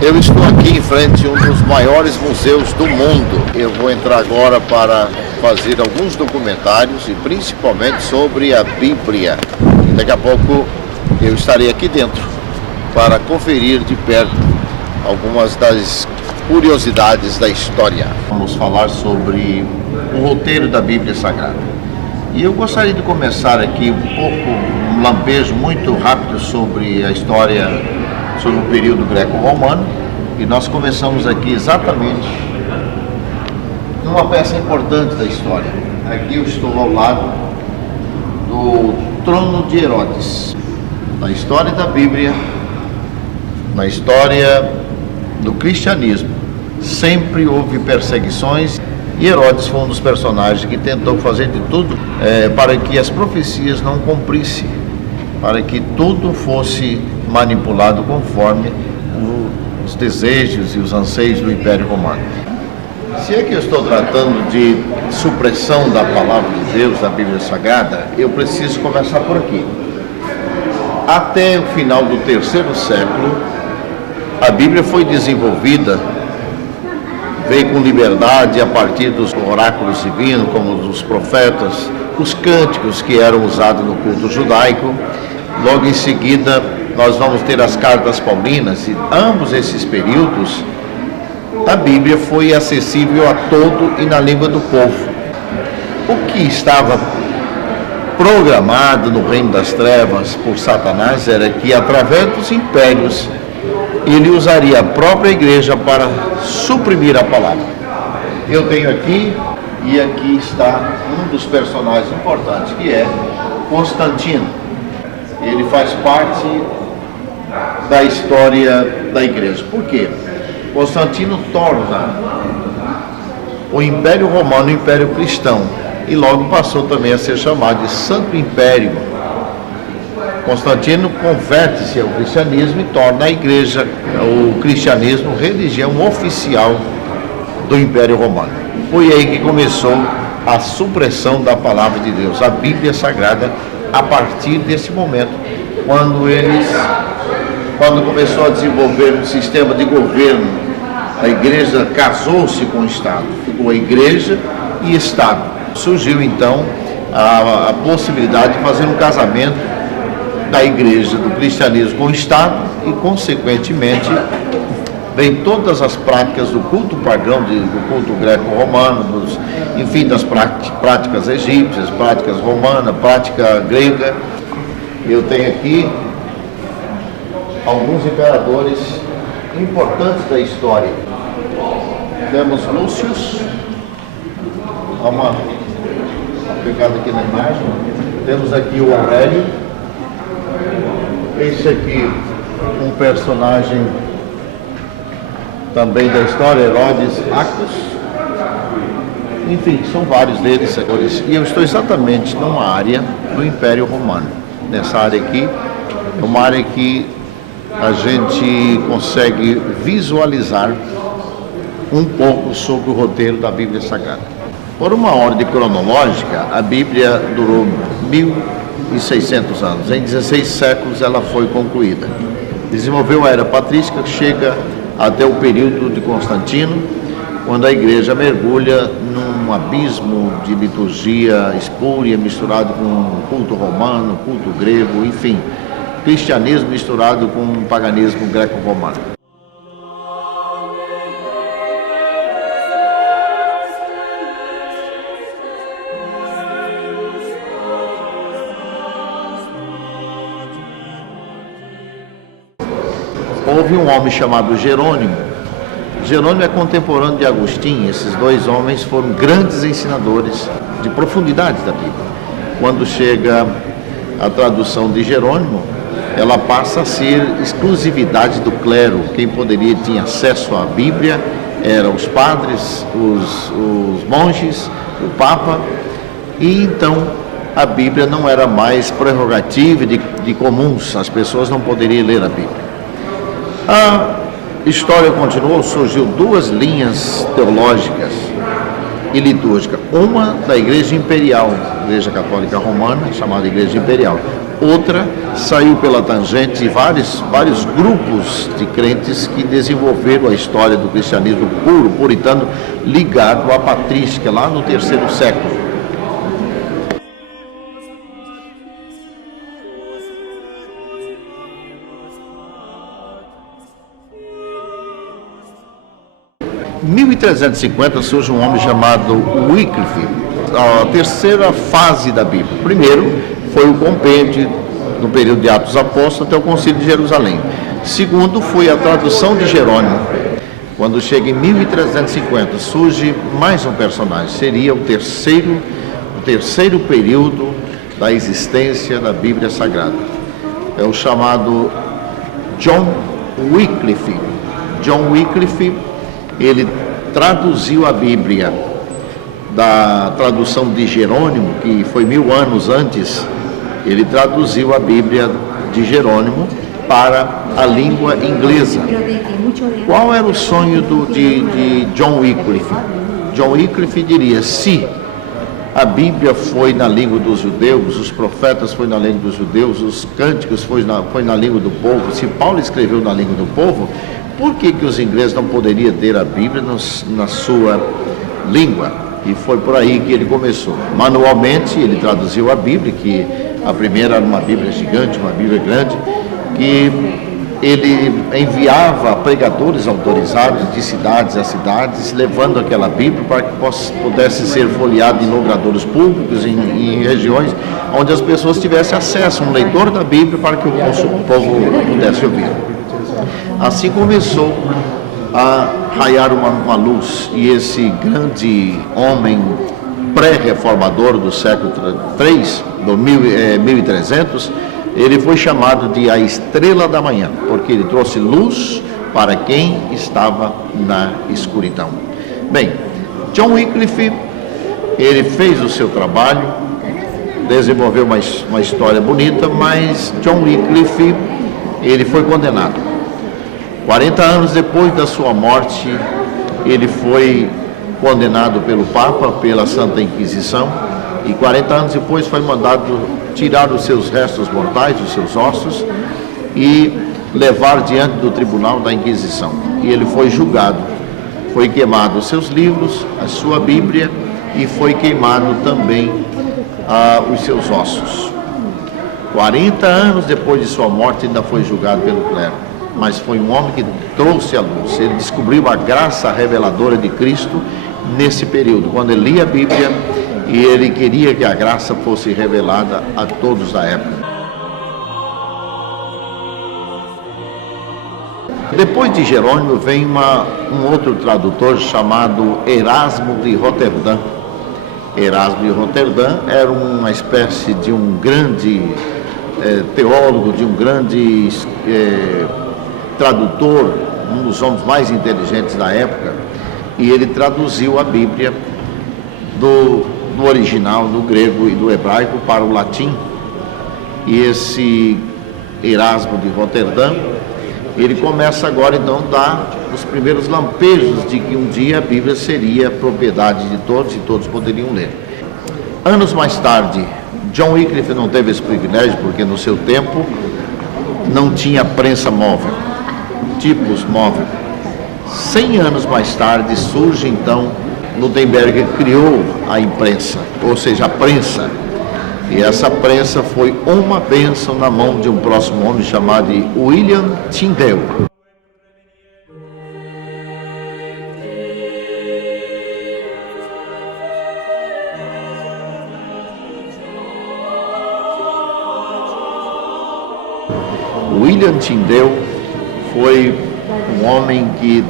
Eu estou aqui em frente a um dos maiores museus do mundo. Eu vou entrar agora para fazer alguns documentários e principalmente sobre a Bíblia. E daqui a pouco eu estarei aqui dentro para conferir de perto algumas das curiosidades da história. Vamos falar sobre o roteiro da Bíblia Sagrada. E eu gostaria de começar aqui um lampejo muito rápido sobre a história, sobre o período greco-romano, e nós começamos aqui exatamente numa peça importante da história. Aqui eu estou ao lado do trono de Herodes. Na história da Bíblia, na história do cristianismo, sempre houve perseguições, e Herodes foi um dos personagens que tentou fazer de tudo para que as profecias não cumprissem, para que tudo fosse manipulado conforme os desejos e os anseios do Império Romano. Se é que eu estou tratando de supressão da palavra de Deus, da Bíblia Sagrada, eu preciso começar por aqui. Até o final do terceiro século, a Bíblia foi desenvolvida, veio com liberdade a partir dos oráculos divinos, como dos profetas, os cânticos que eram usados no culto judaico. Logo em seguida, nós vamos ter as cartas paulinas, e ambos esses períodos, a Bíblia foi acessível a todo e na língua do povo. O que estava programado no reino das trevas por Satanás era que, através dos impérios, ele usaria a própria igreja para suprimir a palavra. Eu tenho aqui, e aqui está um dos personagens importantes, que é Constantino. Ele faz parte da história da igreja. Por quê? Constantino torna o Império Romano um Império Cristão, e logo passou também a ser chamado de Santo Império. Constantino converte-se ao cristianismo e torna a igreja, o cristianismo, religião oficial do Império Romano. Foi aí que começou a supressão da palavra de Deus, a Bíblia Sagrada, a partir desse momento, quando começou a desenvolver um sistema de governo. A igreja casou-se com o Estado, ficou a igreja e Estado. Surgiu então a possibilidade de fazer um casamento da igreja, do cristianismo com o Estado, e consequentemente vem todas as práticas do culto pagão, do culto greco-romano, enfim, das práticas egípcias, práticas romanas, prática grega. Eu tenho aqui alguns imperadores importantes da história. Temos Lúcio, uma pegada aqui na imagem. Temos aqui o Aurélio. Esse aqui, um personagem também da história, Herodes Acus. Enfim, são vários deles. E eu estou exatamente numa área do Império Romano. Nessa área aqui, é uma área que a gente consegue visualizar um pouco sobre o roteiro da Bíblia Sagrada. Por uma ordem cronológica, a Bíblia durou 1.600 anos. Em 16 séculos ela foi concluída. Desenvolveu a era patrística, que chega até o período de Constantino, quando a igreja mergulha num abismo de liturgia espúria, misturado com culto romano, culto grego, enfim, cristianismo misturado com paganismo greco-romano. Houve um homem chamado Jerônimo. Jerônimo é contemporâneo de Agostinho. Esses dois homens foram grandes ensinadores de profundidade da Bíblia. Quando chega a tradução de Jerônimo, ela passa a ser exclusividade do clero. Quem tinha acesso à Bíblia eram os padres, os monges, o Papa, e então a Bíblia não era mais prerrogativa de comuns, as pessoas não poderiam ler a Bíblia. A história continuou, surgiu duas linhas teológicas e litúrgica, uma da Igreja Imperial, Igreja Católica Romana, chamada Igreja Imperial, Outra saiu pela tangente de vários grupos de crentes que desenvolveram a história do cristianismo puro, puritano, ligado à patrística, lá no terceiro século. Em 1350 surge um homem chamado Wycliffe, a terceira fase da Bíblia. Primeiro foi o compêndio no período de Atos Apóstolos até o Concílio de Jerusalém. Segundo foi a tradução de Jerônimo. Quando chega em 1350 surge mais um personagem, seria o terceiro período da existência da Bíblia Sagrada. É o chamado John Wycliffe. John Wycliffe, ele traduziu a Bíblia da tradução de Jerônimo, que foi 1000 anos antes. Ele traduziu a Bíblia de Jerônimo para a língua inglesa. Qual era o sonho de John Wycliffe? John Wycliffe diria: se a Bíblia foi na língua dos judeus, os profetas foi na língua dos judeus, os cânticos foi na língua do povo, se Paulo escreveu na língua do povo, por que os ingleses não poderiam ter a Bíblia na sua língua? E foi por aí que ele começou. Manualmente, ele traduziu a Bíblia, que a primeira era uma Bíblia gigante, uma Bíblia grande, que ele enviava pregadores autorizados de cidades a cidades, levando aquela Bíblia para que pudesse ser folheada em logradouros públicos, em regiões onde as pessoas tivessem acesso, um leitor da Bíblia, para que o povo pudesse ouvir. Assim começou a raiar uma luz, e esse grande homem pré-reformador do século III, do 1300, ele foi chamado de a estrela da manhã, porque ele trouxe luz para quem estava na escuridão. Bem, John Wycliffe, ele fez o seu trabalho, desenvolveu uma história bonita, mas John Wycliffe, ele foi condenado. 40 anos depois da sua morte, ele foi condenado pelo Papa, pela Santa Inquisição, e 40 anos depois foi mandado tirar os seus restos mortais, os seus ossos, e levar diante do tribunal da Inquisição. E ele foi julgado. Foi queimado os seus livros, a sua Bíblia, e foi queimado também os seus ossos. 40 anos depois de sua morte, ainda foi julgado pelo clero. Mas foi um homem que trouxe a luz. Ele descobriu a graça reveladora de Cristo nesse período, quando ele lia a Bíblia, e ele queria que a graça fosse revelada a todos da época. Depois de Jerônimo vem um outro tradutor chamado Erasmo de Roterdã. Erasmo de Roterdã era uma espécie de um grande teólogo, de um grande tradutor, um dos homens mais inteligentes da época, e ele traduziu a Bíblia do original, do grego e do hebraico para o latim. E esse Erasmo de Roterdã, ele começa agora então a dar os primeiros lampejos de que um dia a Bíblia seria propriedade de todos e todos poderiam ler. Anos mais tarde, John Wycliffe não teve esse privilégio, porque no seu tempo não tinha prensa móvel, tipos móvel. 100 anos mais tarde surge então, Gutenberg criou a imprensa, ou seja, a prensa. E essa prensa foi uma bênção na mão de um próximo homem chamado William Tyndale. William Tyndale foi um homem que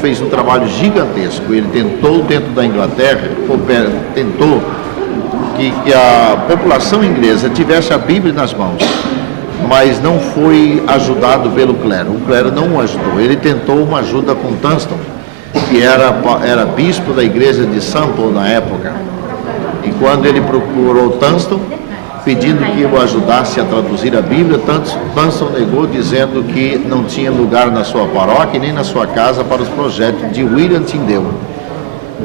fez um trabalho gigantesco. Ele tentou, dentro da Inglaterra, tentou que a população inglesa tivesse a Bíblia nas mãos, mas não foi ajudado pelo clero. O clero não o ajudou. Ele tentou uma ajuda com Tunstall, que era bispo da igreja de St. Paul na época. E quando ele procurou Tunstall, pedindo que o ajudasse a traduzir a Bíblia, Tunstall negou, dizendo que não tinha lugar na sua paróquia nem na sua casa para os projetos de William Tyndale.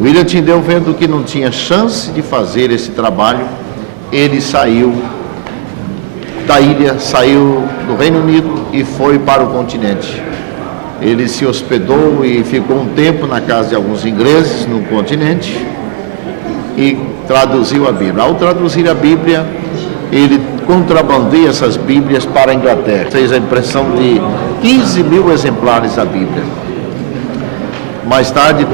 William Tyndale, vendo que não tinha chance de fazer esse trabalho, ele saiu da ilha, saiu do Reino Unido e foi para o continente. Ele se hospedou e ficou um tempo na casa de alguns ingleses no continente e traduziu a Bíblia. Ao traduzir a Bíblia, ele contrabandeia essas Bíblias para a Inglaterra. Fez a impressão de 15 mil exemplares da Bíblia. Mais tarde,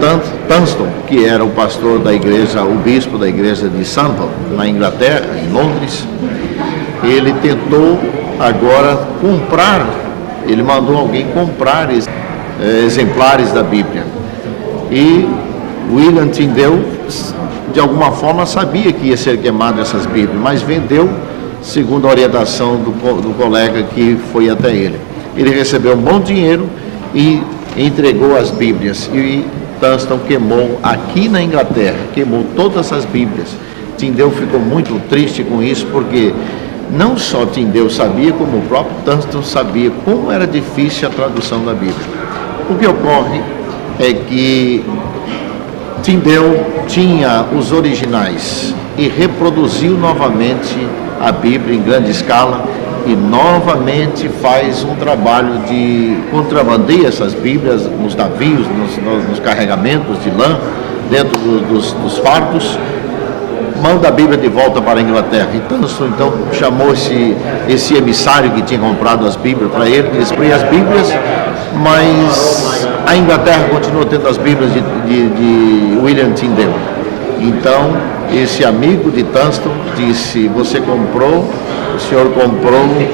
Tunstall, que era o pastor da igreja, o bispo da igreja de St. Paul, na Inglaterra, em Londres, ele tentou agora comprar, ele mandou alguém comprar exemplares da Bíblia. E William Tyndale, de alguma forma, sabia que ia ser queimado essas Bíblias, mas vendeu segundo a orientação do colega que foi até ele. Ele recebeu um bom dinheiro e entregou as Bíblias. E Tunstall queimou aqui na Inglaterra, queimou todas as Bíblias. Tyndale ficou muito triste com isso, porque não só Tyndale sabia, como o próprio Tunstall sabia como era difícil a tradução da Bíblia. O que ocorre é que Tyndale tinha os originais e reproduziu novamente a Bíblia em grande escala e novamente faz um trabalho de contrabandear essas Bíblias nos navios, nos carregamentos de lã, dentro dos fardos, manda a Bíblia de volta para a Inglaterra. Então chamou esse emissário que tinha comprado as Bíblias para ele, ele expõe as Bíblias, mas a Inglaterra continua tendo as Bíblias de William Tyndale. Então, esse amigo de Tunstall disse: o senhor comprou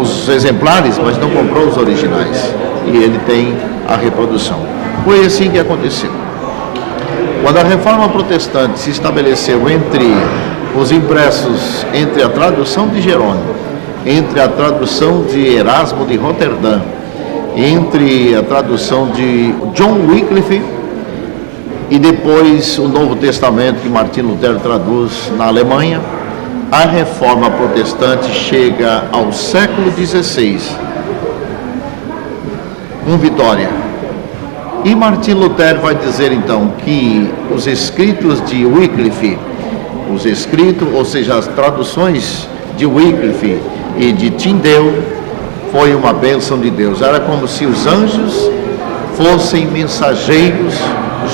os exemplares, mas não comprou os originais. E ele tem a reprodução. Foi assim que aconteceu. Quando a Reforma Protestante se estabeleceu entre os impressos, entre a tradução de Jerônimo, entre a tradução de Erasmo de Roterdã, entre a tradução de John Wycliffe e depois o Novo Testamento que Martinho Lutero traduz na Alemanha, a Reforma Protestante chega ao século XVI, com Vitória. E Martinho Lutero vai dizer então que os escritos de Wycliffe, ou seja, as traduções de Wycliffe e de Tyndale, foi uma bênção de Deus. Era como se os anjos fossem mensageiros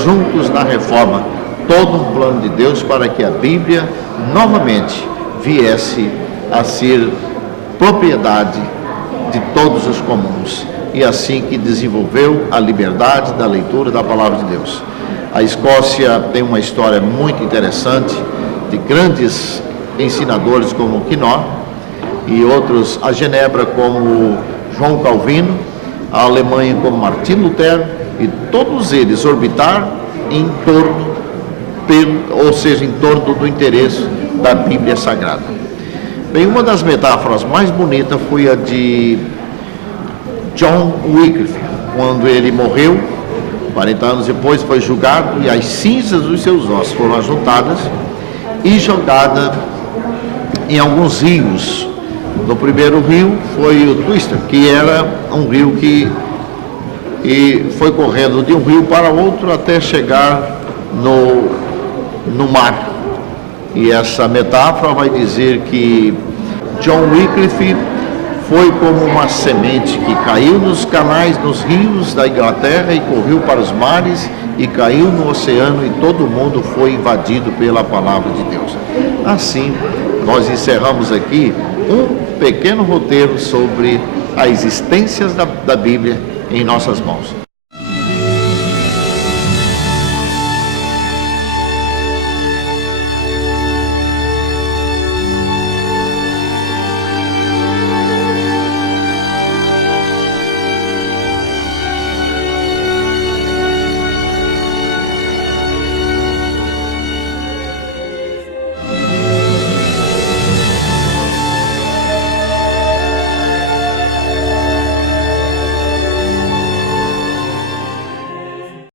juntos na reforma. Todo um plano de Deus para que a Bíblia novamente viesse a ser propriedade de todos os comuns. E assim que desenvolveu a liberdade da leitura da Palavra de Deus. A Escócia tem uma história muito interessante de grandes ensinadores como Quinó e outros, a Genebra como João Calvino, a Alemanha como Martinho Lutero, e todos eles orbitaram em torno, em torno do interesse da Bíblia Sagrada. Bem, uma das metáforas mais bonitas foi a de John Wycliffe, quando ele morreu, 40 anos depois, foi julgado e as cinzas dos seus ossos foram ajuntadas e jogadas em alguns rios. No primeiro rio foi o Twister, que era um rio que foi correndo de um rio para outro até chegar no mar. E essa metáfora vai dizer que John Wycliffe foi como uma semente que caiu nos canais, nos rios da Inglaterra e correu para os mares e caiu no oceano e todo mundo foi invadido pela palavra de Deus. Assim, nós encerramos aqui um pequeno roteiro sobre a existência da Bíblia em nossas mãos.